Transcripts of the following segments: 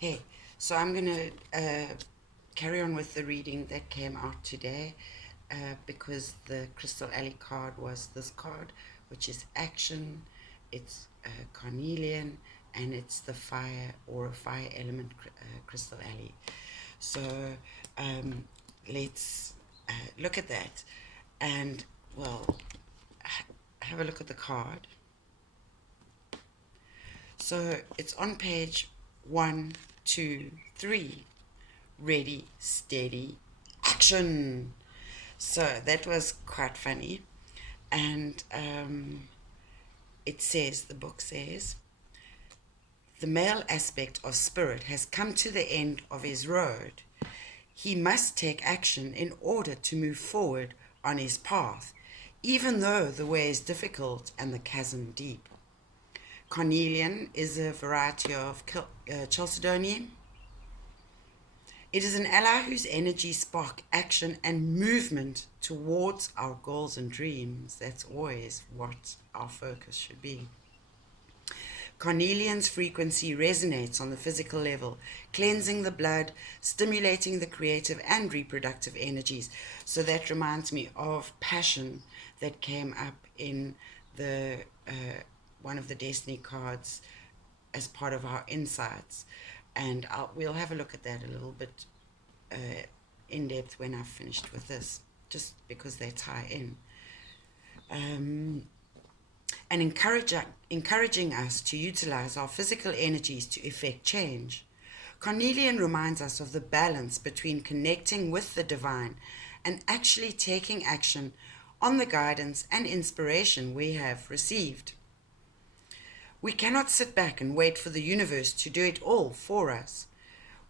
Hey, so I'm going to carry on with the reading that came out today because the Crystal Alley card was this card, which is action, it's Carnelian, and it's the fire or fire element Crystal Alley. So um, let's look at that and, well, have a look at the card. So it's on page 1, 2, 3. Ready, steady, action. So that was quite funny. And the book says, the male aspect of spirit has come to the end of his road. He must take action in order to move forward on his path, even though the way is difficult and the chasm deep. Carnelian is a variety of chalcedony. It is an ally whose energy spark action and movement towards our goals and dreams. That's always what our focus should be. Carnelian's frequency resonates on the physical level, cleansing the blood, stimulating the creative and reproductive energies. So that reminds me of passion that came up in the one of the destiny cards as part of our insights, and we'll have a look at that a little bit uh, in depth when I've finished with this, just because they tie in. Um, and encouraging us to utilize our physical energies to effect change. Carnelian reminds us of the balance between connecting with the divine and actually taking action on the guidance and inspiration we have received. We cannot sit back and wait for the universe to do it all for us.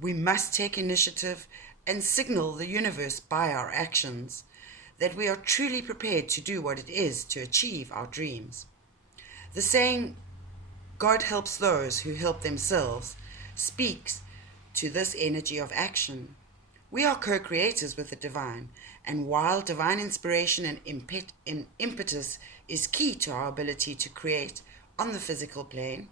We must take initiative and signal the universe by our actions that we are truly prepared to do what it is to achieve our dreams. The saying, God helps those who help themselves, speaks to this energy of action. We are co creators with the divine, and while divine inspiration and impetus is key to our ability to create on the physical plane,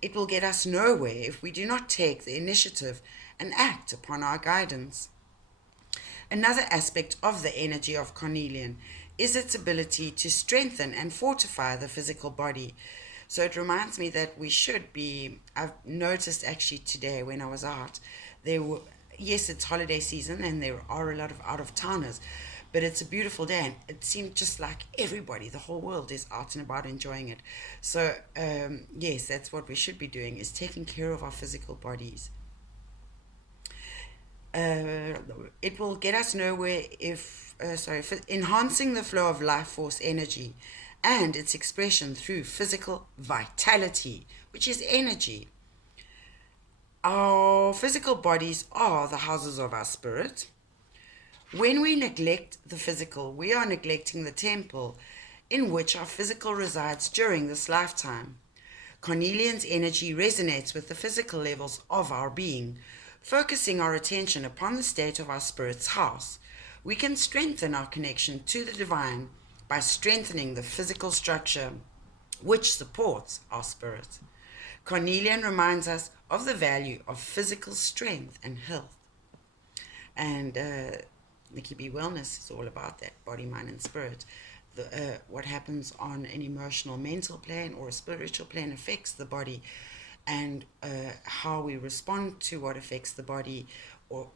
it will get us nowhere if we do not take the initiative and act upon our guidance. Another aspect of the energy of Carnelian is its ability to strengthen and fortify the physical body. So it reminds me that we should be. I've noticed actually today when I was out, there were, yes, it's holiday season and there are a lot of out of towners, but it's a beautiful day and it seemed just like everybody, the whole world is out and about enjoying it. So, yes, that's what we should be doing, is taking care of our physical bodies. uh, it will get us nowhere if, enhancing the flow of life force energy and its expression through physical vitality, which is energy. Our physical bodies are the houses of our spirit. When we neglect the physical, we are neglecting the temple in which our physical resides during this lifetime. Cornelian's energy resonates with the physical levels of our being. Focusing our attention upon the state of our spirit's house, we can strengthen our connection to the divine by strengthening the physical structure which supports our spirit. Cornelian reminds us of the value of physical strength and health. And Nikki B Wellness is all about that, body, mind, and spirit. What happens on an emotional, mental plane or a spiritual plane affects the body, and how we respond to what affects the body,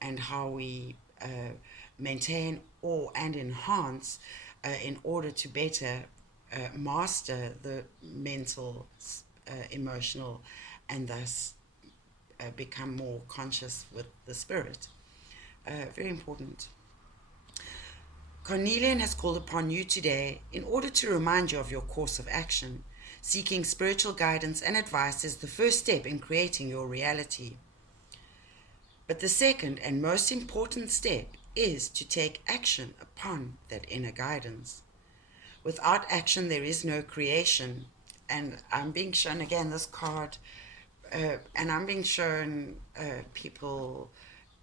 and how we maintain and enhance in order to better master the mental, emotional, and thus become more conscious with the spirit. Very important. Carnelian has called upon you today in order to remind you of your course of action. Seeking spiritual guidance and advice is the first step in creating your reality. But the second and most important step is to take action upon that inner guidance. Without action, there is no creation. And I'm being shown again this card, and I'm being shown people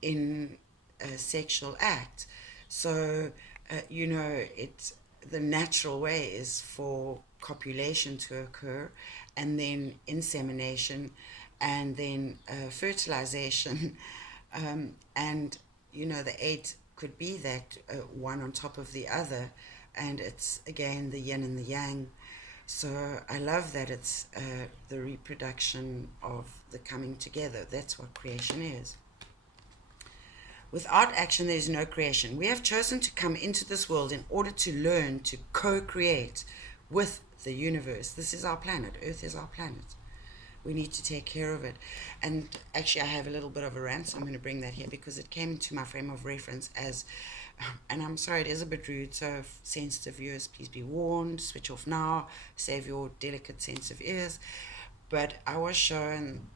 in a sexual act. So, it's the natural way is for copulation to occur and then insemination, and then fertilization, and the eight could be that one on top of the other, and it's again the yin and the yang. So I love that it's the reproduction of the coming together. That's what creation is. Without action, there is no creation. We have chosen to come into this world in order to learn to co create with the universe. This is our planet. Earth is our planet. We need to take care of it. And actually, I have a little bit of a rant, so I'm going to bring that here because it came to my frame of reference as, and I'm sorry, it is a bit rude, so sensitive viewers, please be warned. Switch off now, save your delicate sensitive ears. But I was shown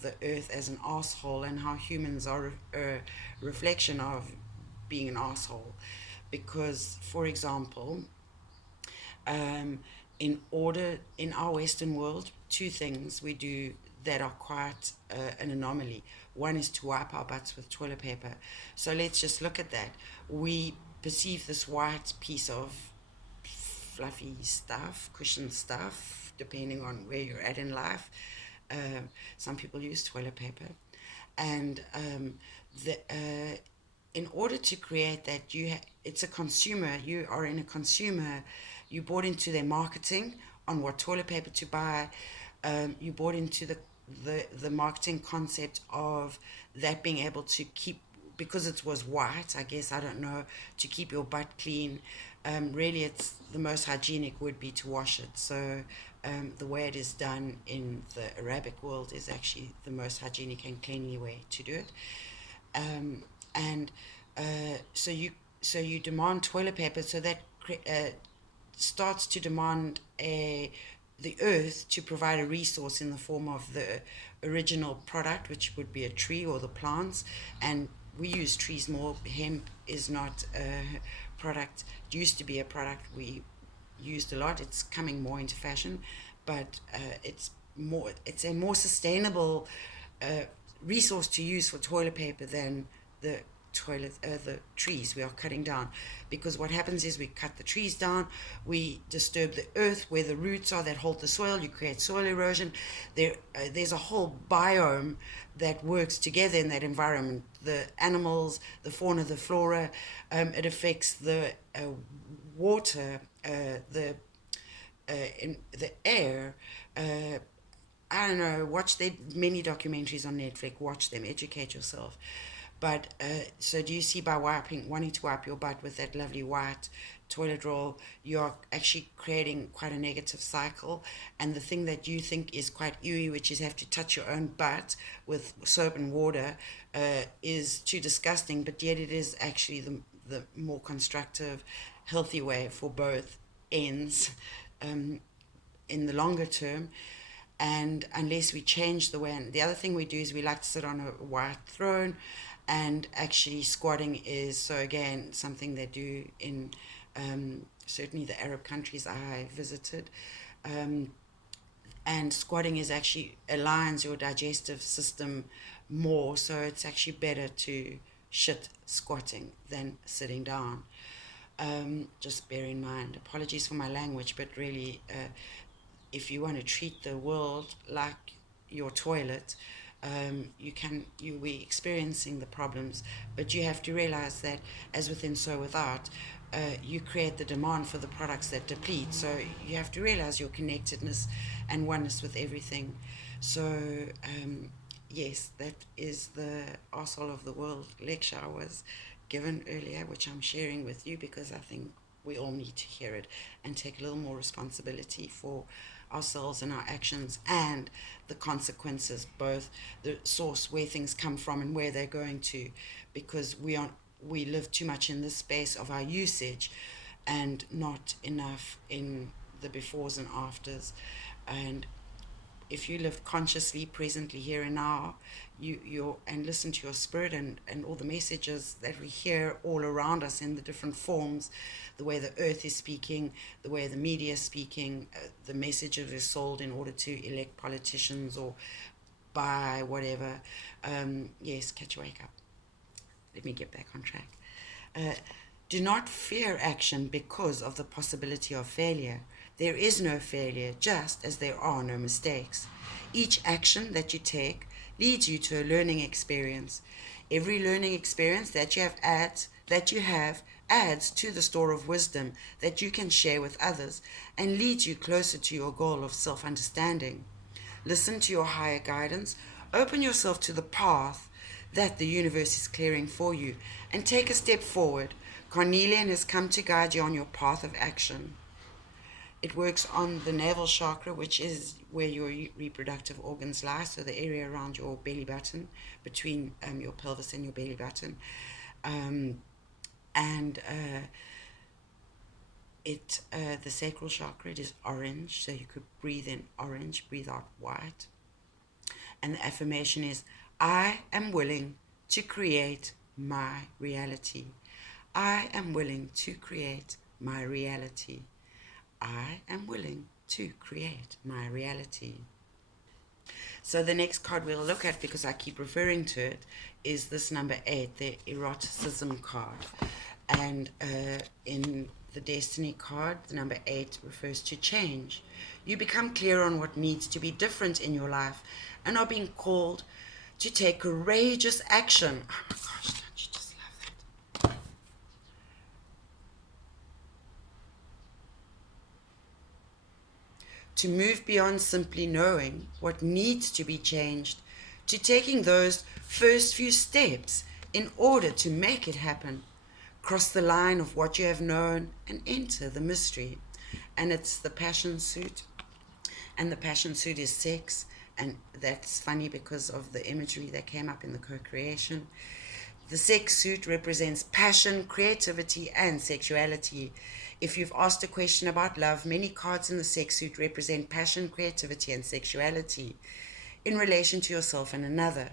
the earth as an asshole and how humans are a reflection of being an asshole. Because, for example, um, in our Western world, two things we do that are quite an anomaly. One is to wipe our butts with toilet paper. So let's just look at that. We perceive this white piece of fluffy stuff, cushion stuff, depending on where you're at in life. Some people use toilet paper, and in order to create that, it's a consumer. You are in a consumer. You bought into their marketing on what toilet paper to buy. You bought into the marketing concept of that being able to keep, because it was white, I guess, I don't know, to keep your butt clean. Really, it's the most hygienic would be to wash it. So the way it is done in the Arabic world is actually the most hygienic and cleanly way to do it. And so you demand toilet paper, so that starts to demand the earth to provide a resource in the form of the original product, which would be a tree or the plants. And we use trees more. Hemp is not a product. It used to be a product we used a lot. It's coming more into fashion, but it's a more sustainable resource to use for toilet paper than the the trees we are cutting down. Because what happens is we cut the trees down, we disturb the earth where the roots are that hold the soil, you create soil erosion. There's a whole biome that works together in that environment, the animals, the fauna, the flora. It affects the water, in the air. I don't know, watch the many documentaries on Netflix, watch them, educate yourself. But so do you see, by wanting to wipe your butt with that lovely white toilet roll, you're actually creating quite a negative cycle. And the thing that you think is quite E&OE, which is have to touch your own butt with soap and water, is too disgusting. But yet it is actually the more constructive, healthy way for both ends in the longer term. And unless we change the way, and the other thing we do is we like to sit on a white throne, and actually squatting is, so again, something they do in certainly the Arab countries I visited. And squatting is actually aligns your digestive system more, so it's actually better to shit squatting than sitting down. Just bear in mind, apologies for my language, but really, if you want to treat the world like your toilet, we experiencing the problems, but you have to realize that, as within so without, you create the demand for the products that deplete. So you have to realize your connectedness and oneness with everything. So yes, that is the arsehole of the world lecture I was given earlier, which I'm sharing with you because I think we all need to hear it and take a little more responsibility for ourselves and our actions and the consequences, both the source, where things come from and where they're going to, because we live too much in this space of our usage and not enough in the befores and afters. And if you live consciously, presently, here and now, and listen to your spirit and all the messages that we hear all around us in the different forms, the way the earth is speaking, the way the media is speaking, the messages is sold in order to elect politicians or buy whatever. Yes, catch a wake up. Let me get back on track. Uh, do not fear action because of the possibility of failure. There is no failure, just as there are no mistakes. Each action that you take leads you to a learning experience. Every learning experience that you have adds to the store of wisdom that you can share with others and leads you closer to your goal of self-understanding. Listen to your higher guidance, open yourself to the path that the universe is clearing for you, and take a step forward. Carnelian has come to guide you on your path of action. It works on the navel chakra, which is where your reproductive organs lie, so the area around your belly button, between your pelvis and your belly button. And the sacral chakra, it is orange, so you could breathe in orange, breathe out white. And the affirmation is, I am willing to create my reality. I am willing to create my reality. I am willing to create my reality. So the next card we'll look at, because I keep referring to it, is this number 8, the eroticism card. And in the destiny card, the number 8 refers to change. You become clear on what needs to be different in your life and are being called to take courageous action. Oh my gosh, don't you just love that? To move beyond simply knowing what needs to be changed, to taking those first few steps in order to make it happen. Cross the line of what you have known and enter the mystery. And it's the passion suit. And the passion suit is sex. And that's funny because of the imagery that came up in the co-creation. The sex suit represents passion, creativity, and sexuality. If you've asked a question about love, many cards in the sex suit represent passion, creativity, and sexuality in relation to yourself and another.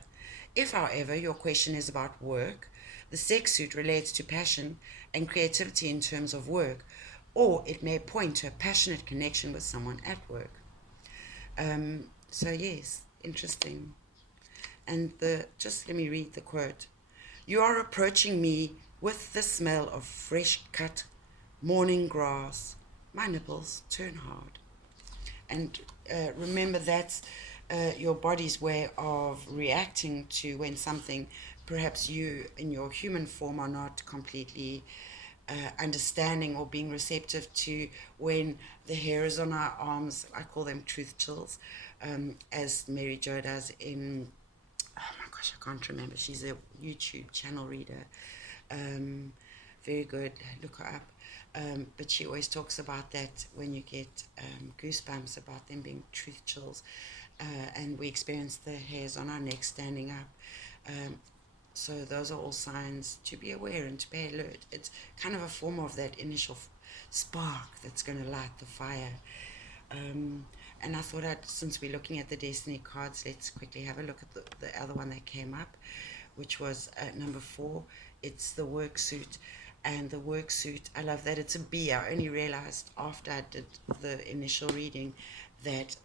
If, however, your question is about work, the sex suit relates to passion and creativity in terms of work, or it may point to a passionate connection with someone at work. So yes, interesting. And just let me read the quote. You are approaching me with the smell of fresh cut morning grass. My nipples turn hard. And remember, that's your body's way of reacting to when something, perhaps you in your human form are not completely understanding or being receptive to, when the hairs on our arms, I call them truth chills, as Mary Jo does in, oh my gosh, I can't remember. She's a YouTube channel reader. Very good. Look her up. But she always talks about that when you get goosebumps, about them being truth chills. And we experience the hairs on our neck standing up. So those are all signs to be aware and to be alert. It's kind of a form of that initial spark that's going to light the fire. And I thought, since we're looking at the destiny cards, let's quickly have a look at the other one that came up, which was number 4. It's the work suit. And the work suit, I love that it's a bee. I only realized after I did the initial reading that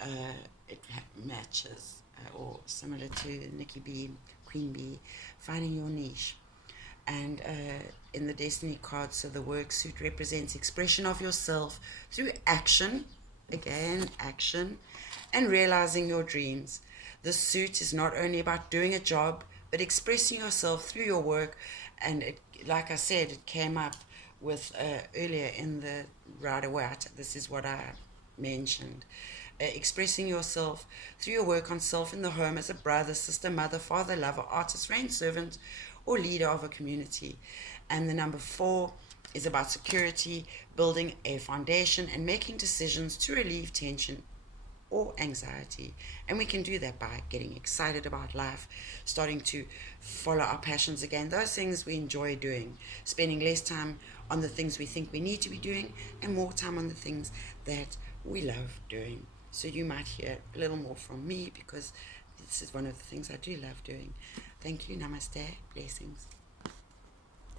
it matches or similar to Nikki Bee, Queen Bee, finding your niche. And in the destiny card, so the work suit represents expression of yourself through action, again action, and realizing your dreams. The suit is not only about doing a job, but expressing yourself through your work. And it, like I said, it came up with earlier in the Rider Waite. This is what I mentioned. Expressing yourself through your work on self in the home as a brother, sister, mother, father, lover, artist, reign servant, or leader of a community. And the number 4 is about security, building a foundation and making decisions to relieve tension or anxiety. And we can do that by getting excited about life, starting to follow our passions again, those things we enjoy doing, spending less time on the things we think we need to be doing and more time on the things that we love doing. So you might hear a little more from me, because this is one of the things I do love doing. Thank you. Namaste. Blessings.